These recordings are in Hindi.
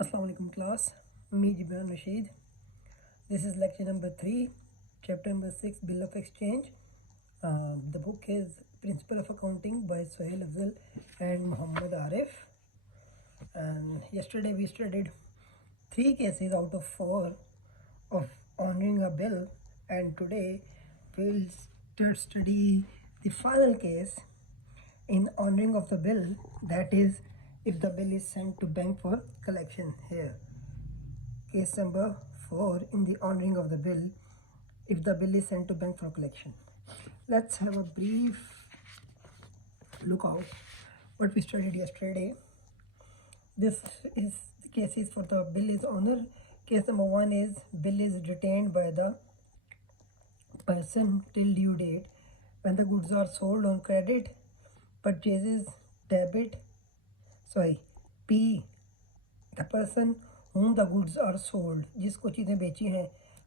Assalamu alaikum class. Me Jibran Rashid. This is lecture number 3, chapter number 6, Bill of Exchange. The book is Principle of Accounting by Suhail Afzal and Muhammad Arif. And yesterday we studied 3 cases out of 4 of honoring a bill, and today we'll study the final case in honoring of the bill, that is if the bill is sent to bank for collection. Here case number 4 in the honoring of the bill, if the bill is sent to bank for collection. Let's have a brief look out what we studied yesterday. This is the cases for the bill is honored. Case number 1 is bill is retained by the person till due date when the goods are sold on credit, purchases debit, P, the person whom the goods are sold, जिसको चीज़ें बेची हैं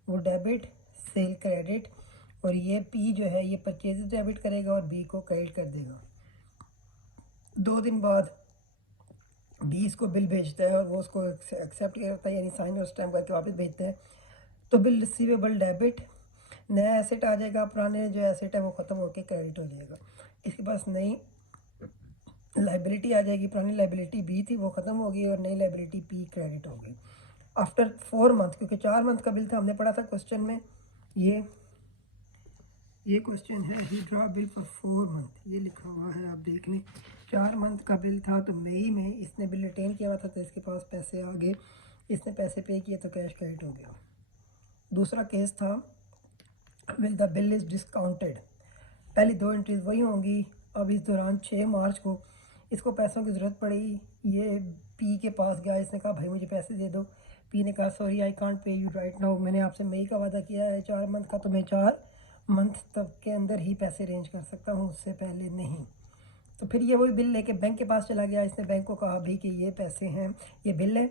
वो डेबिट, सेल क्रेडिट, और ये P जो है ये परचेज डेबिट करेगा और B को क्रेडिट कर देगा। 2 दिन बाद B इसको बिल भेजता है और वो उसको एक्सेप्ट करता है, यानी साइन और स्टैम्प करके वापस भेजता है, तो बिल रिसीवेबल डेबिट, नया एसेट आ जाएगा, पुराने जो एसेट है वो ख़त्म होकर क्रेडिट हो जाएगा, इसके पास नई लाइबिलिटी आ जाएगी, पुरानी लाइबिलिटी बी थी वो ख़त्म हो गई और नई लाइबिलिटी पी क्रेडिट हो गई आफ्टर 4 मंथ, क्योंकि 4 मंथ का बिल था, हमने पढ़ा था क्वेश्चन में। ये क्वेश्चन है ही ड्रॉ बिल फॉर 4 मंथ, ये लिखा हुआ है, आप देख लें। 4 मंथ का बिल था, तो मई में इसने बिल रिटेन किया हुआ था, तो इसके पास पैसे आ गए, इसने पैसे पे किए तो कैश क्रेडिट हो गया। दूसरा केस था will the bill is discounted, पहली 2 एंट्रीज वही होंगी। अब इस दौरान 6 मार्च को इसको पैसों की ज़रूरत पड़ी, ये पी के पास गया, इसने कहा भाई मुझे पैसे दे दो। पी ने कहा sorry I can't pay you right now, मैंने आपसे मई का वादा किया है 4 मंथ का, तो मैं 4 मंथ तक के अंदर ही पैसे अरेंज कर सकता हूँ, उससे पहले नहीं। तो फिर ये वही बिल लेके बैंक के पास चला गया, इसने बैंक को कहा भाई कि ये पैसे हैं, ये बिल है,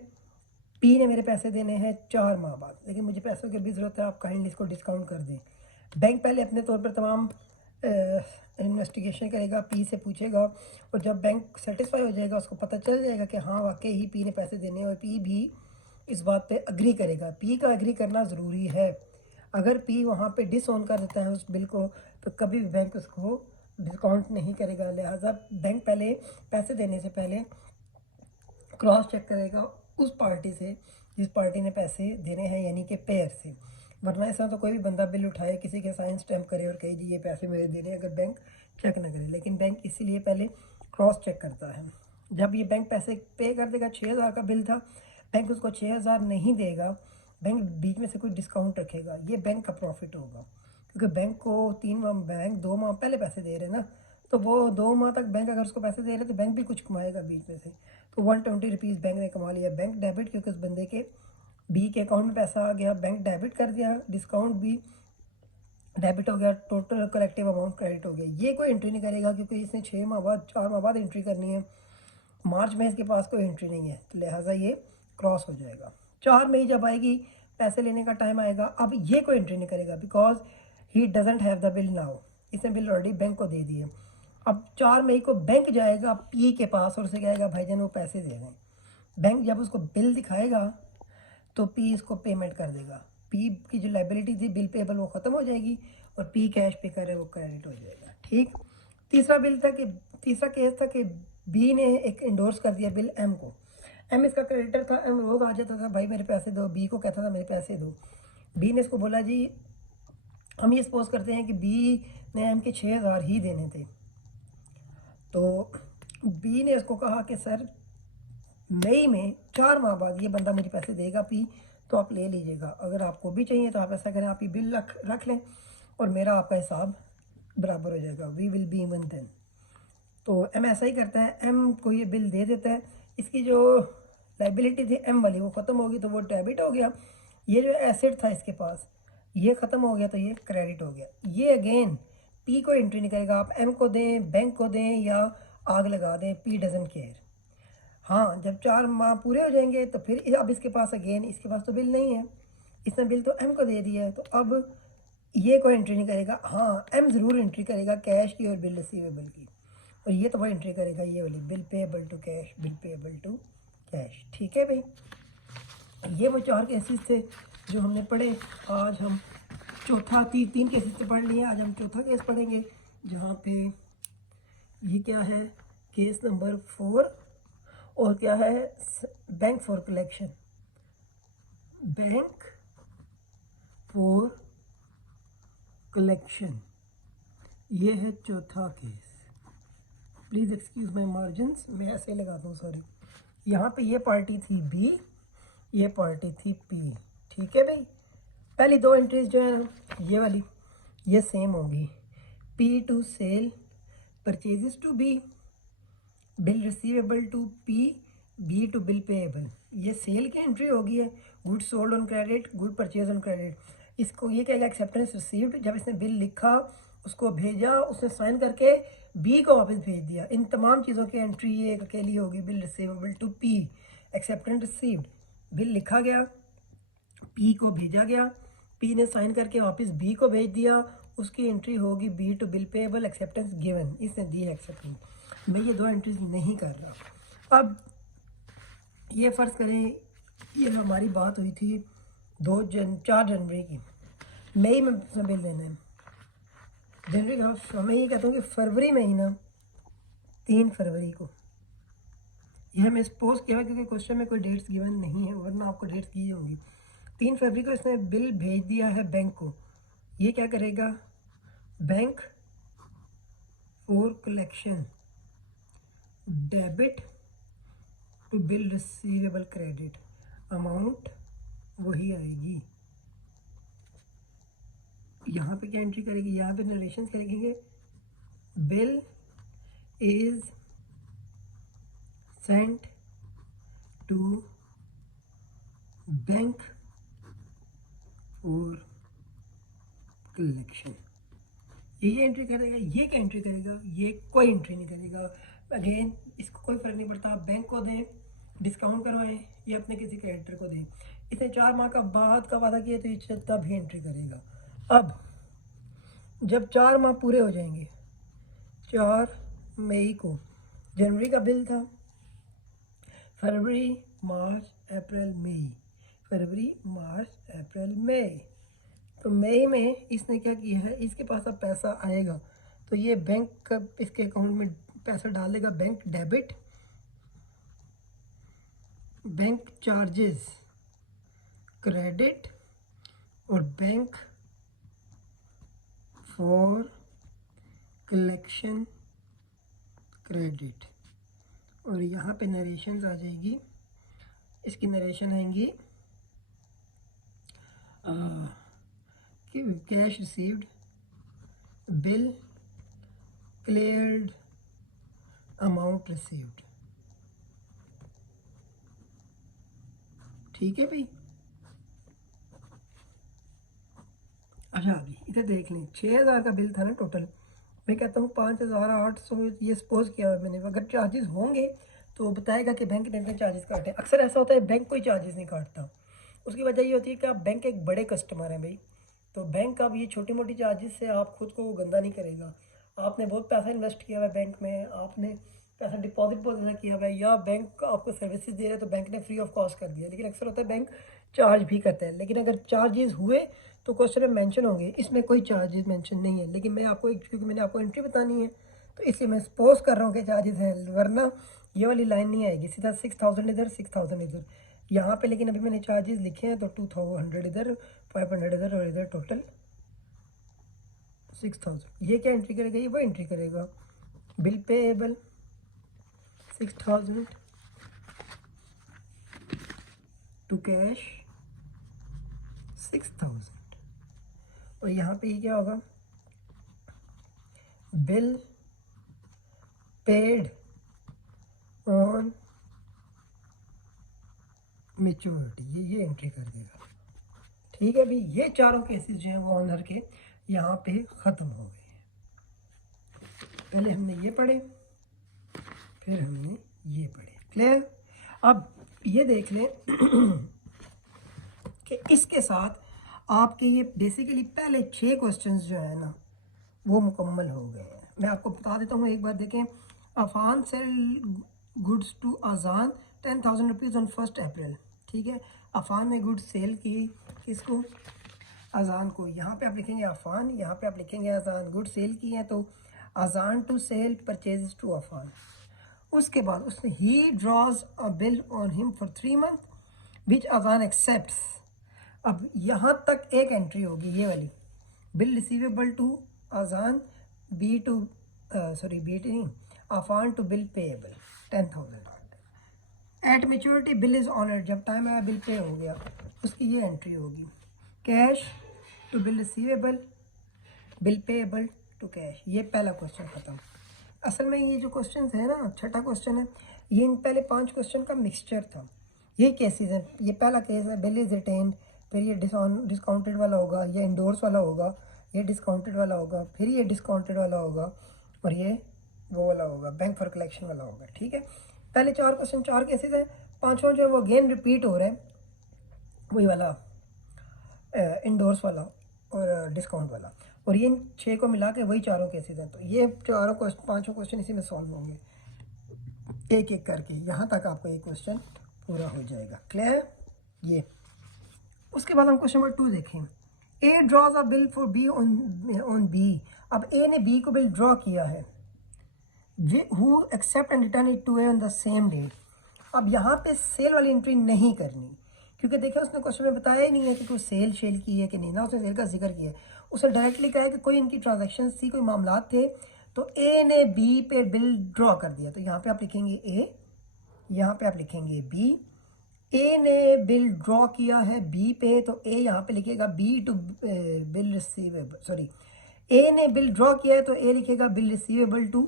पी ने मेरे पैसे देने हैं 4 माह बाद, लेकिन मुझे पैसों की भी ज़रूरत है, आप काइंडली इसको डिस्काउंट कर दें। बैंक पहले अपने तौर पर तमाम इन्वेस्टिगेशन करेगा, पी से पूछेगा, और जब बैंक सेटिस्फाई हो जाएगा, उसको पता चल जाएगा कि हाँ वाकई ही पी ने पैसे देने, और पी भी इस बात पे अग्री करेगा। पी का अग्री करना ज़रूरी है, अगर पी वहाँ पे डिसऑन कर देता है उस बिल को, तो कभी भी बैंक उसको डिस्काउंट नहीं करेगा। लिहाजा बैंक पहले पैसे देने से पहले क्रॉस चेक करेगा उस पार्टी से जिस पार्टी ने पैसे देने हैं, यानी कि पेयर से, वरना ऐसा तो कोई भी बंदा बिल उठाए, किसी के साइन स्टैम्प करे और कहे जी ये पैसे मेरे दे रहे हैं, अगर बैंक चेक ना करे। लेकिन बैंक इसीलिए पहले क्रॉस चेक करता है। जब ये बैंक पैसे पे कर देगा, 6,000 का बिल था, बैंक उसको 6,000 नहीं देगा, बैंक बीच में से कोई डिस्काउंट रखेगा, ये बैंक का प्रॉफिट होगा, क्योंकि बैंक को 3 माह, बैंक 2 माह पहले पैसे दे रहे हैं ना, तो वो 2 माह तक बैंक अगर उसको पैसे दे रहे तो बैंक भी कुछ कमाएगा बीच में से, तो 120 रुपीज़ बैंक ने कमा लिया। बैंक डेबिट, क्योंकि उस बंदे के बी के अकाउंट में पैसा आ गया, बैंक डेबिट कर दिया, डिस्काउंट भी डेबिट हो गया, टोटल कलेक्टिव अमाउंट क्रेडिट हो गया। ये कोई एंट्री नहीं करेगा, क्योंकि इसने 6 माह बाद, 4 माह बाद एंट्री करनी है, मार्च में इसके पास कोई एंट्री नहीं है, तो लिहाजा ये क्रॉस हो जाएगा। 4 मई जब आएगी, पैसे लेने का टाइम आएगा, अब ये कोई एंट्री नहीं करेगा, because he doesn't have the bill now, इसने बिल ऑलरेडी बैंक को दे दिए। अब 4 मई को बैंक जाएगा पी के पास और उसे कहेगा भाईजान वो पैसे दे दें। बैंक जब उसको बिल दिखाएगा तो पी इसको पेमेंट कर देगा, पी की जो लाइबिलिटी थी बिल पेबल वो ख़त्म हो जाएगी, और पी कैश पे करे वो क्रेडिट हो जाएगा। ठीक। तीसरा केस था कि बी ने एक इंडोर्स कर दिया बिल एम को, एम इसका क्रेडिटर था, एम रोज़ आ जाता था भाई मेरे पैसे दो, बी को कहता था मेरे पैसे दो। बी ने इसको बोला जी, हम ये सपोज करते हैं कि बी ने एम के 6,000 ही देने थे, तो बी ने इसको कहा कि सर मई में 4 माह बाद ये बंदा मुझे पैसे देगा पी, तो आप ले लीजिएगा, अगर आपको भी चाहिए तो आप ऐसा करें, आप ये बिल रख लें और मेरा आपका हिसाब बराबर हो जाएगा, we will be even then. तो एम ऐसा ही करता है, एम को ये बिल दे देता है, इसकी जो लाइबिलिटी थी एम वाली वो ख़त्म होगी, तो वो डेबिट हो गया, ये जो एसेट था इसके पास ये ख़त्म हो गया, तो ये क्रेडिट हो गया। ये अगेन पी को एंट्री नहीं करेगा, आप एम को दें, बैंक को दें या आग लगा दें, पी डजंट केयर। हाँ, जब 4 माह पूरे हो जाएंगे तो फिर अब इसके पास अगेन, इसके पास तो बिल नहीं है, इसने बिल तो एम को दे दिया है, तो अब ये कोई एंट्री नहीं करेगा। हाँ, एम ज़रूर एंट्री करेगा कैश की और बिल रिसीवेबल की, और ये तो वही एंट्री करेगा, ये वाली bill payable to cash, bill payable to cash. ठीक है भाई। ये वो 4 केसेस थे जो हमने पढ़े। आज हम चौथा 3 केसेस तो पढ़ लिए, आज हम चौथा केस पढ़ेंगे जहाँ पे ये क्या है, केस नंबर 4 और क्या है, bank for collection, bank for collection, ये है चौथा case. Please excuse my margins, मैं ऐसे लगाता हूँ, सॉरी। यहाँ पे ये पार्टी थी बी, ये पार्टी थी पी, ठीक है भाई। पहली 2 एंट्रीज जो है ना ये वाली, ये सेम होगी। P to sale purchases to B, bill receivable to P, B to bill payable, ये सेल की एंट्री होगी है। Good sold on credit, good purchase on credit. इसको ये कहेगा एक्सेप्टेंस रिसीव्ड, जब इसने बिल लिखा उसको भेजा, उसने साइन करके बी को वापस भेज दिया। इन तमाम चीज़ों की एंट्री ये अकेली होगी, bill receivable to P, acceptance received, bill लिखा गया, पी को भेजा गया, पी ने साइन करके वापस बी को भेज दिया, उसकी एंट्री होगी B to bill payable, acceptance given, इसने दी है एक्सेप्टेंस। मैं ये 2 एंट्रीज नहीं कर रहा। अब ये फ़र्ज़ करें ये हमारी बात हुई थी 4 जनवरी की, मई में बिल देना है, जनवरी का, मैं ये कहता हूँ कि फरवरी में ही ना 3 फरवरी को, यह मैं सपोज किया क्योंकि क्वेश्चन में कोई डेट्स गिवन नहीं है, वरना आपको डेट्स दी होंगी। 3 फरवरी को इसने बिल भेज दिया है बैंक को। ये क्या करेगा, bank for collection, debit to bill receivable credit, amount वही आएगी। यहाँ पे क्या एंट्री करेगी, यहाँ पे नरेशन करेंगे, bill is sent to bank for collection, ये एंट्री करेगा। ये क्या एंट्री करेगा, ये कोई एंट्री नहीं करेगा। अगेन इसको कोई फर्क नहीं पड़ता, बैंक को दें, डिस्काउंट करवाएं, ये अपने किसी क्रेडिटर को दें। इसने 4 माह का बाद का वादा किया तो ये तब ही एंट्री करेगा। अब जब 4 माह पूरे हो जाएंगे, 4 मई को जनवरी का बिल था, फरवरी मार्च अप्रैल मई, फरवरी मार्च अप्रैल मई, तो मई में इसने क्या किया है, इसके पास अब पैसा आएगा तो ये बैंक का इसके अकाउंट में पैसा डालेगा, bank debit, bank charges credit और बैंक फॉर कलेक्शन क्रेडिट। और यहाँ पे नरेशंस आ जाएगी, इसकी नरेशन आएंगी कि cash received, bill cleared, amount received, ठीक है भाई। अच्छा अभी इधर देख लें, 6000 का बिल था ना टोटल, मैं कहता हूँ 5800 ये सपोज किया है मैंने। अगर चार्जेस होंगे तो बताएगा कि बैंक ने इतने चार्जेस काटे। अक्सर ऐसा होता है बैंक कोई चार्जेस नहीं काटता, उसकी वजह ये होती है कि आप बैंक के एक बड़े कस्टमर हैं भाई, तो बैंक आप ये छोटी मोटी चार्जेस से आप खुद को गंदा नहीं करेगा। आपने बहुत पैसा इन्वेस्ट किया हुआ है बैंक में, आपने पैसा डिपॉजिट बहुत ज़्यादा किया हुआ है, या बैंक आपको सर्विसेज दे रहे हैं तो बैंक ने फ्री ऑफ कॉस्ट कर दिया। लेकिन अक्सर होता है बैंक चार्ज भी करता है, लेकिन अगर चार्जेस हुए तो क्वेश्चन में मेंशन होंगे, इसमें कोई चार्जेस मेंशन नहीं है। लेकिन मैं आपको क्योंकि मैंने आपको एंट्री बतानी है तो इसलिए मैं सपोज कर रहा हूँ कि चार्जेस हैं, वरना ये वाली लाइन नहीं आएगी, सीधा 6000 इधर 6000 इधर यहाँ पे। लेकिन अभी मैंने चार्जेस लिखे हैं तो 200 इधर, 500 इधर और इधर टोटल 6000। ये क्या एंट्री करेगा, ये वो एंट्री करेगा, बिल पेएबल 6000 टू कैश 6000। और यहाँ पे ये क्या होगा, बिल पेड ऑन मेच्योरिटी, ये एंट्री कर देगा, ठीक है भाई। ये चारों केसेस जो हैं वो ऑनर के यहाँ पे ख़त्म हो गए हैं। पहले हमने ये पढ़े, फिर हमने ये पढ़े, क्लियर। अब ये देख लें कि इसके साथ आपके ये बेसिकली पहले 6 क्वेश्चंस जो है ना वो मुकम्मल हो गए हैं। मैं आपको बता देता हूँ एक बार, देखें। अफान सेल गुड्स टू अजान 10,000 रुपीज़ ऑन 1 अप्रैल, ठीक है। अफान ने गुड्स सेल की किसको, अजान को। यहाँ पे आप लिखेंगे अफान, यहाँ पे आप लिखेंगे अजान। गुड्स सेल की हैं तो Ajan to sale, purchase to Afan. उसके बाद उसने ही draws a bill on him for 3 month which Ajan accepts. अब यहाँ तक एक एंट्री होगी ये वाली, bill receivable to Ajan, B to B नहीं, Afan to bill payable 10,000। At maturity bill is honoured, जब टाइम आया बिल पे हो गया, उसकी ये एंट्री होगी। Cash to bill receivable, bill payable to cash. ये पहला क्वेश्चन ख़त्म। असल में ये जो क्वेश्चन है ना, छठा क्वेश्चन है, ये इन पहले 5 क्वेश्चन का मिक्सचर था। ये केसेस हैं, ये पहला केस है बिल इज़ रिटेन्ड, फिर ये डिस्काउंटेड वाला होगा, ये इंडोर्स वाला होगा, ये डिस्काउंटेड वाला होगा, फिर ये डिस्काउंटेड वाला होगा, और ये वो वाला होगा, बैंक फॉर कलेक्शन वाला होगा। ठीक है, पहले 4 क्वेश्चन 4 केसेस हैं, पांचवा जो है वो अगेन रिपीट हो रहा है, वही वाला इंडोर्स वाला और डिस्काउंट वाला, और ये 6 को मिला के वही चारों केसेस हैं। तो ये चारों क्वेश्चन, पाँचों क्वेश्चन इसी में सॉल्व होंगे एक एक करके, यहाँ तक आपको एक क्वेश्चन पूरा हो जाएगा। क्लियर ये। उसके बाद हम क्वेश्चन नंबर 2 देखें। A draws a bill for B on B. अब ए ने बी को बिल ड्रॉ किया है, who accept and return it to A on the same date. अब यहाँ पे सेल वाली एंट्री नहीं करनी, क्योंकि देखिए उसने क्वेश्चन में बताया ही नहीं है कि कोई सेल की है कि नहीं, ना उसने सेल का जिक्र किया है। उसने डायरेक्टली कहा है कि कोई इनकी ट्रांजैक्शन थी, कोई मामलात थे, तो ए ने बी पे बिल ड्रॉ कर दिया। तो यहाँ पे आप लिखेंगे ए, यहाँ पे आप लिखेंगे बी। ए ने बिल ड्रॉ किया है बी पे, तो ए यहाँ पे लिखेगा B to bill receivable, sorry, A ने बिल ड्रॉ किया है तो ए लिखेगा बिल रिसीवेबल टू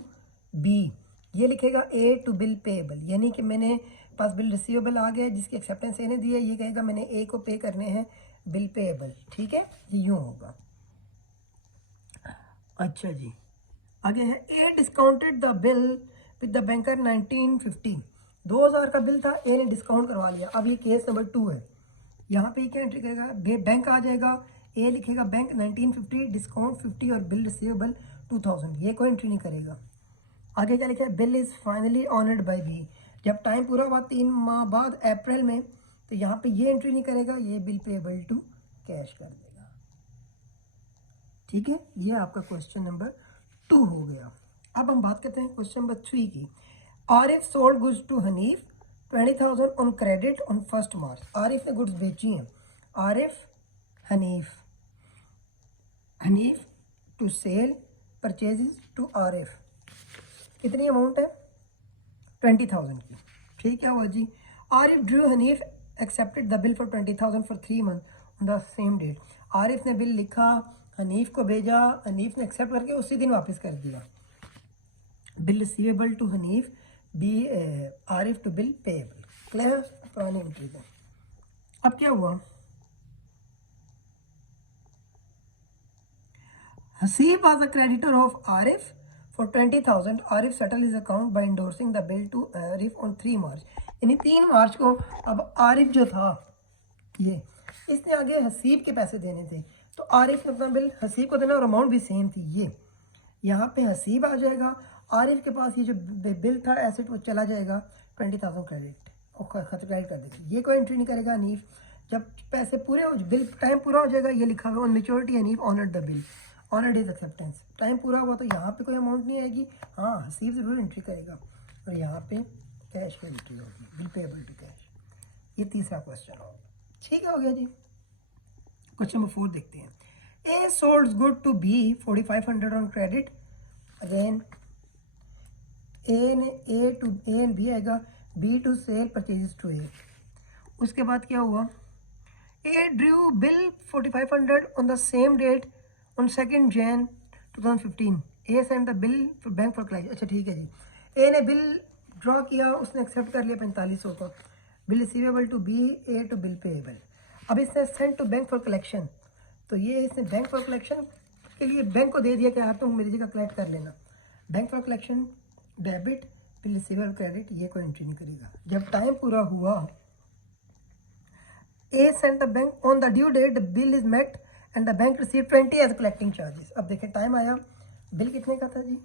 बी, ये लिखेगा ए टू बिल पेएबल, यानी कि मैंने पास बिल रिसीवेबल आ गया जिसकी एक्सेप्टेंस ए ने दी है, ये कहेगा मैंने ए को पे करने हैं बिल पेएबल। ठीक है, ये यूँ होगा। अच्छा जी, आगे है A discounted the bill with the banker 1950। 2000 का बिल था, ए ने डिस्काउंट करवा लिया। अब ये केस नंबर 2 है, यहाँ पे क्या एंट्री करेगा, बैंक आ जाएगा, ए लिखेगा बैंक 1950, डिस्काउंट 50 और बिल रिसीवेबल 2000, ये कोई एंट्री नहीं करेगा। आगे क्या लिखा है, bill is finally honoured by B. जब टाइम पूरा हुआ 3 माह बाद अप्रैल में, तो यहाँ पे ये एंट्री नहीं करेगा, ये बिल पेएबल टू कैश कर देगा। ठीक है, ये आपका क्वेश्चन नंबर 2 हो गया। अब हम बात करते हैं क्वेश्चन नंबर 3 की। Arif sold goods to Hanif 20,000 on credit on 1 March. Arif ने गुड्स बेची हैं, Arif Hanif, Hanif to sale purchases to Arif. कितनी अमाउंट है, 20,000 की। ठीक है हुआ जी। Arif drew Hanif accepted the bill for 20,000 for 3 month on the same date. Arif ने बिल लिखा, हनीफ को भेजा, हनीफ ने एक्सेप्ट करके उसी दिन वापस कर दिया। Bill receivable to Hanif, B Arif to bill payable. Clear, पुरानी एंट्री है। अब क्या हुआ, Hasib was a creditor of Arif for 20,000। Arif settle his account by endorsing the bill to Arif on 3 March. यानी 3 मार्च को अब आरिफ जो था, ये इसने आगे हसीब के पैसे देने थे, तो आरिफ ने अपना बिल हसीब को देना और अमाउंट भी सेम थी। ये यहाँ पे हसीब आ जाएगा, आरिफ के पास ये जो बिल था एसेट वो चला जाएगा 20,000 क्रेडिट और क्रेडिट कर देगा। ये कोई एंट्री नहीं करेगा हनीफ। जब पैसे पूरे हो, बिल टाइम पूरा हो जाएगा, ये लिखा हुआ on maturity Hanif honoured the bill, honoured is acceptance. Time पूरा हुआ तो यहाँ पे कोई अमाउंट नहीं आएगी, हाँ हसीब ज़रूर एंट्री करेगा, और यहाँ पे कैश की एंट्री होगी, बिल पेएबल टू कैश। ये तीसरा क्वेश्चन होगा। ठीक है, हो गया जी। क्वेश्चन नंबर 4 देखते हैं। A sold good to B 4,500 on credit. Again A and B आएगा, B to sale purchase to A. उसके बाद क्या हुआ, A drew bill 4,500 on the same date on 2 Jan 2015। A send the bill for bank for collection. अच्छा ठीक है जी, ए ने बिल ड्रॉ किया, उसने एक्सेप्ट कर लिया 4500 का। Bill receivable to B, A to bill payable. अब इसने send to bank for collection, तो ये इसने बैंक फॉर कलेक्शन के लिए बैंक को दे दिया कि आप तुम मेरी जगह कलेक्ट कर लेना। Bank for collection debit, bill receivable credit, ये कोई एंट्री नहीं करेगा। जब टाइम पूरा हुआ, A send the bank on the due date the bill is met and the bank receive 20 as collecting charges. अब देखिए टाइम आया, बिल कितने का था जी,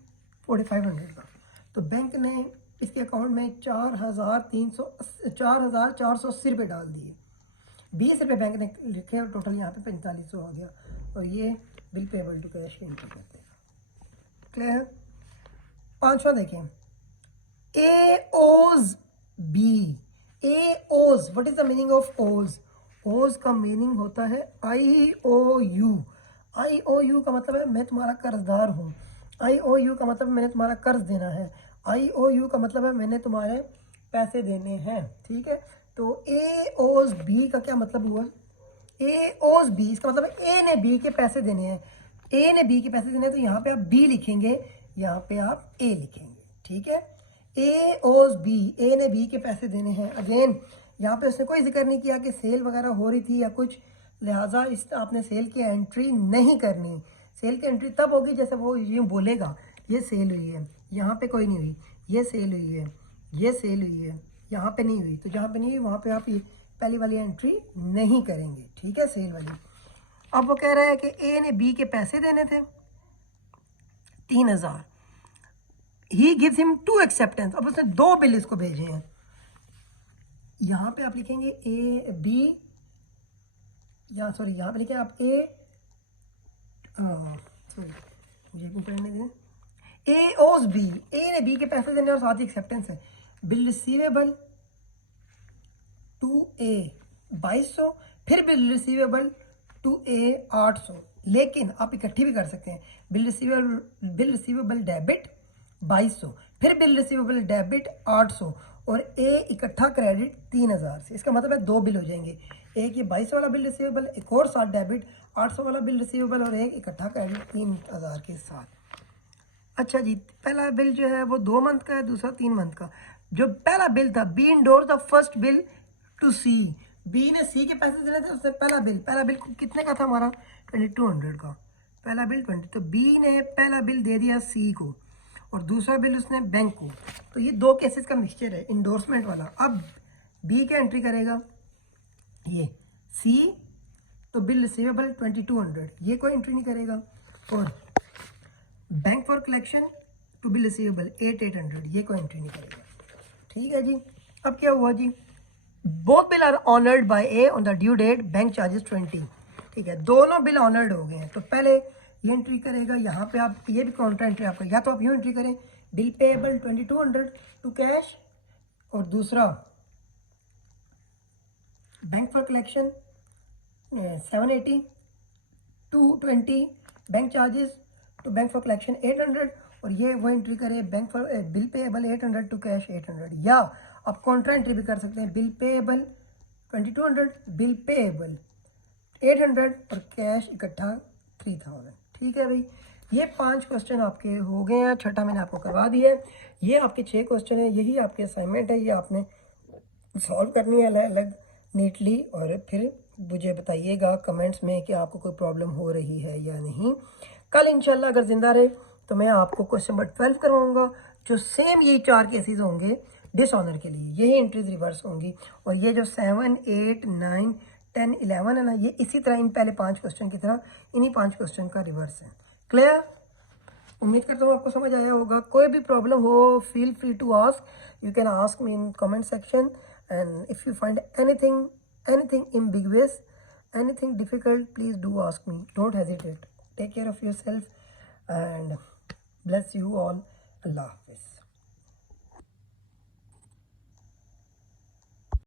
4,500 का, तो बैंक ने इसके अकाउंट में 4,480 रुपये डाल दिए, 20 रुपये बैंक ने लिखे और टोटल यहाँ पे 4500 आ गया। और ये bill payable to cash entry करते हैं। क्लियर? पांचवा देखें, ए ओज बी। ए ओज, what is the meaning of ओज? ओज का मीनिंग होता है आई ओ यू। आई ओ यू का मतलब है मैं तुम्हारा कर्जदार हूँ। आई ओ यू का मतलब मैंने तुम्हारा कर्ज देना है। आई ओ यू का मतलब है मैंने तुम्हारे पैसे देने हैं। ठीक है, तो ए ओज बी का क्या मतलब हुआ? ए ओज बी, इसका मतलब ए ने बी के पैसे देने हैं। ए ने बी के पैसे देने हैं तो यहाँ पे आप बी लिखेंगे, यहाँ पे आप ए लिखेंगे। ठीक है, ए ओज बी, ए ने बी के पैसे देने हैं। अगेन यहाँ पे उसने कोई जिक्र नहीं किया कि सेल वगैरह हो रही थी या कुछ, लिहाजा इस आपने सेल की एंट्री नहीं करनी। सेल की एंट्री तब होगी जैसे वो यूँ बोलेगा ये सेल हुई है, यहाँ पे कोई नहीं हुई, ये सेल हुई है, ये सेल हुई है, यहाँ पे नहीं हुई, तो जहाँ पे नहीं हुई वहाँ पे आप ये पहली वाली एंट्री नहीं करेंगे। ठीक है, सेल वाली। अब वो कह रहा है कि ए ने बी के पैसे देने थे 3000, ही गिव्स हिम 2 एक्सेप्टेंस। अब उसने 2 बिल इसको भेजे हैं। यहाँ पे आप लिखेंगे ए बी, या सॉरी यहाँ पे लिखे आप ए, सॉरी मुझे भी पढ़ने दें, ए ओज बी, ए ने बी के पैसे देने और साथ ही एक्सेप्टेंस है। बिल रिसीवेबल टू ए 2200, फिर बिल रिसीवेबल टू ए 800। लेकिन आप इकट्ठी भी कर सकते हैं, बिल रिसीवेबल डेबिट 2200, फिर बिल रिसीवेबल डेबिट 800 और ए इकट्ठा क्रेडिट 3000 से। इसका मतलब है 2 बिल हो जाएंगे, एक ये 2200 वाला बिल रिसीवेबल, एक और साथ डेबिट 800 वाला बिल रिसीवेबल और एक इकट्ठा क्रेडिट 3000 के साथ। अच्छा जी, पहला बिल जो है वो 2 मंथ का है, दूसरा 3 मंथ का। जो पहला बिल था, B endorse the first bill to C, B ने सी के पैसे देने थे, उससे पहला बिल कितने का था हमारा? 2200 का पहला बिल 20। तो बी ने पहला बिल दे दिया सी को और दूसरा बिल उसने बैंक को। तो ये 2 केसेस का मिक्सचर है इंडोर्समेंट वाला। अब बी क्या एंट्री करेगा? ये सी, तो बिल रिसीवेबल 2200, ये कोई एंट्री नहीं करेगा। और bank for collection to bill receivable 8800, ये कोई एंट्री नहीं करेगा। ठीक है जी, अब क्या हुआ जी? Both bill are honoured by A on the due date, bank charges 20। ठीक है, दोनों बिल ऑनर्ड हो गए हैं। तो पहले ये एंट्री करेगा, यहाँ पे आप ये भी काउंटर एंट्री आपका, या तो आप यूँ एंट्री करें बिल पेएबल 2200 टू कैश, और दूसरा bank for collection 780 to 20, bank charges to bank for collection 800, और ये वो एंट्री करें bank for bill payable 800 to cash 800। या आप कॉन्ट्रा एंट्री भी कर सकते हैं, बिल पेएबल 2200, बिल पेएबल 800 और कैश इकट्ठा 3000। ठीक है भाई, ये 5 क्वेश्चन आपके हो गए हैं, छठा मैंने आपको करवा दिया है। ये आपके 6 क्वेश्चन है, यही आपके असाइनमेंट है, ये आपने सॉल्व करनी है अलग अलग नीटली, और फिर मुझे बताइएगा कमेंट्स में कि आपको कोई प्रॉब्लम हो रही है या नहीं। कल इंशाल्लाह अगर जिंदा रहे तो मैं आपको क्वेश्चन नंबर 12 करवाऊंगा, जो सेम यही 4 केसेस होंगे डिसऑनर के लिए, यही एंट्रीज रिवर्स होंगी। और ये जो 7, 8, 9, 10, 11 है ना, ये इसी तरह इन पहले 5 क्वेश्चन की तरह इन्हीं 5 क्वेश्चन का रिवर्स है। क्लियर? उम्मीद करता हूँ आपको समझ आया होगा। कोई भी प्रॉब्लम हो, feel free to ask, you can ask me in comment section, and if you find anything ambiguous, anything difficult, please do ask me. Don't hesitate. Take care of yourself and bless you all. Allah Hafiz.